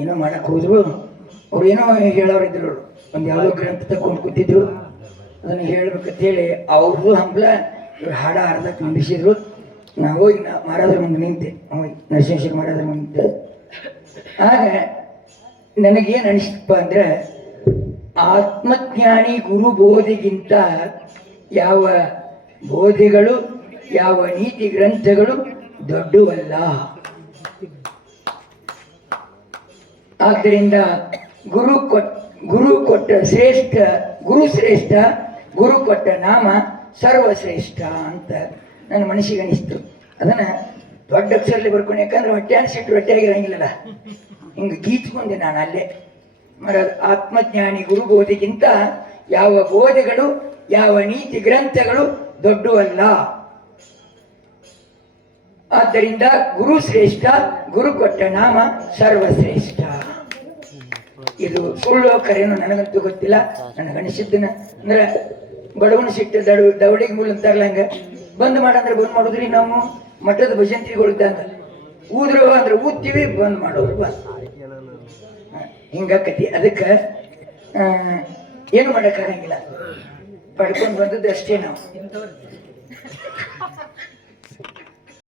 ಏನೋ ಮಾಡಕ್ ಹೋದ್ರು. ಅವ್ರು ಏನೋ ಹೇಳೋರಿದ್ರು ಒಂದು ಯಾವುದೋ ಗ್ರಂಥ ತಗೊಂಡು ಕೂತಿದ್ರು. ಅದನ್ನ ಹೇಳ್ಬೇಕಂತ ಹೇಳಿ ಅವ್ರದ್ದು ಹಂಬಲ ಇವ್ರು ಹಾಡ ಅರ್ಧಕ್ಕೆ ನಿಲ್ಲಿಸಿದ್ರು ನಾವು ಹೋಗಿ ನಾ ಮಹಾರಾಜರ ಮುಂದೆ ನಿಂತೆ. ಹೋಗಿ ಮಹಾರಾಜರ ಮುಂದೆ ನಿಂತೆ. ಆಗ ನನಗೇನು ಅನಿಸ್ತಪ್ಪ ಅಂದ್ರೆ ಆತ್ಮಜ್ಞಾನಿ ಗುರು ಬೋಧಿಗಿಂತ ಯಾವ ಬೋಧಿಗಳು, ಯಾವ ನೀತಿ ಗ್ರಂಥಗಳು ದೊಡ್ಡವಲ್ಲ. ಆದ್ದರಿಂದ ಗುರು ಕೊಟ್, ಗುರು ಕೊಟ್ಟ ಶ್ರೇಷ್ಠ, ಗುರು ಶ್ರೇಷ್ಠ, ಗುರು ಕೊಟ್ಟ ನಾಮ ಸರ್ವಶ್ರೇಷ್ಠ ಅಂತ ನನ್ನ ಮನಸ್ಸಿಗೆ ಅನಿಸ್ತು. ಅದನ್ನ ದೊಡ್ಡ ಅಕ್ಷರಲ್ಲಿ ಬರ್ಕೊಂಡು, ಯಾಕಂದ್ರೆ ಹೊಟ್ಟೆ ಅನಿಸಿಟ್ಟು ಹೊಟ್ಟೆ ಆಗಿರಂಗಿಲ್ಲಲ್ಲ. ಹಿಂಗೆ ಗೀಚ್ಕೊಂಡೆ ನಾನು ಅಲ್ಲೇ. ಮರ, ಆತ್ಮಜ್ಞಾನಿ ಗುರು ಬೋಧೆಗಿಂತ ಯಾವ ಬೋಧೆಗಳು, ಯಾವ ನೀತಿ ಗ್ರಂಥಗಳು ದೊಡ್ಡವಲ್ಲ. ಆದ್ದರಿಂದ ಗುರು ಶ್ರೇಷ್ಠ, ಗುರು ಕೊಟ್ಟ ನಾಮ ಸರ್ವಶ್ರೇಷ್ಠ. ಇದು ಸುಳ್ಳು ಕರೆಯನ್ನು ನನಗಂತೂ ಗೊತ್ತಿಲ್ಲ. ನನಗನಿಸಿದ್ದನ ಅಂದ್ರೆ ಬಡವನ ಸಿಟ್ಟು ದಡು ದವಡಿಗೆ ಮೂಲ ಅಂತಾರಲ್ಲ ಬಂದ್ ಮಾಡಂದ್ರೆ ಬಂದ್ ಮಾಡುದ್ರಿ ನಾವು ಮಠದ ಭಜಂತ್ರಿಗಳಿದ್ದಂಗ ಊದ್ರು ಅಂದ್ರೆ ಊದ್ತೀವಿ, ಬಂದ್ ಮಾಡೋರು ಬಸ್ ಹಿಂಗಾಕತಿ. ಅದಕ್ಕೆ ಏನು ಮಾಡೋಕ್ಕಾಗಂಗಿಲ್ಲ ಪಡ್ಕೊಂಡು ಬಂದದ್ದು ಅಷ್ಟೇ ನಾವು.